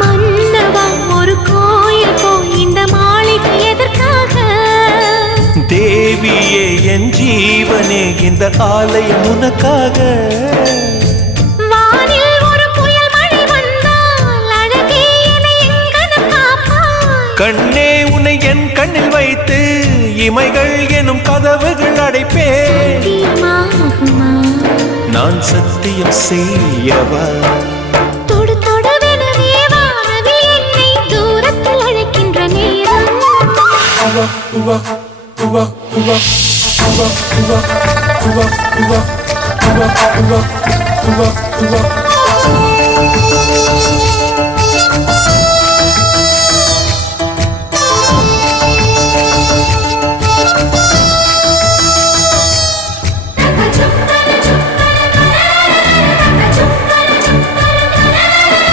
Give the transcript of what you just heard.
மன்னவா ஒரு கோயில் இந்த மாளிகை எதற்காக? தேவியே என் ஜீவனே இந்த ஆலயம் உனக்காக. வானில் ஒரு புயல் மழை வந்தால் அழகே என்னை எங்கனம் காப்பாய். கண்ணே உன்னை என் கண்ணில் வைத்து இமைகள் எனும் கதவுகள் அடைப்பேன். நான் சத்தியம் செய்யவா? தொடு தொடுவெனவே வானவில் என்னை தூரத்தில் அழைக்கின்ற நேரம். Uva,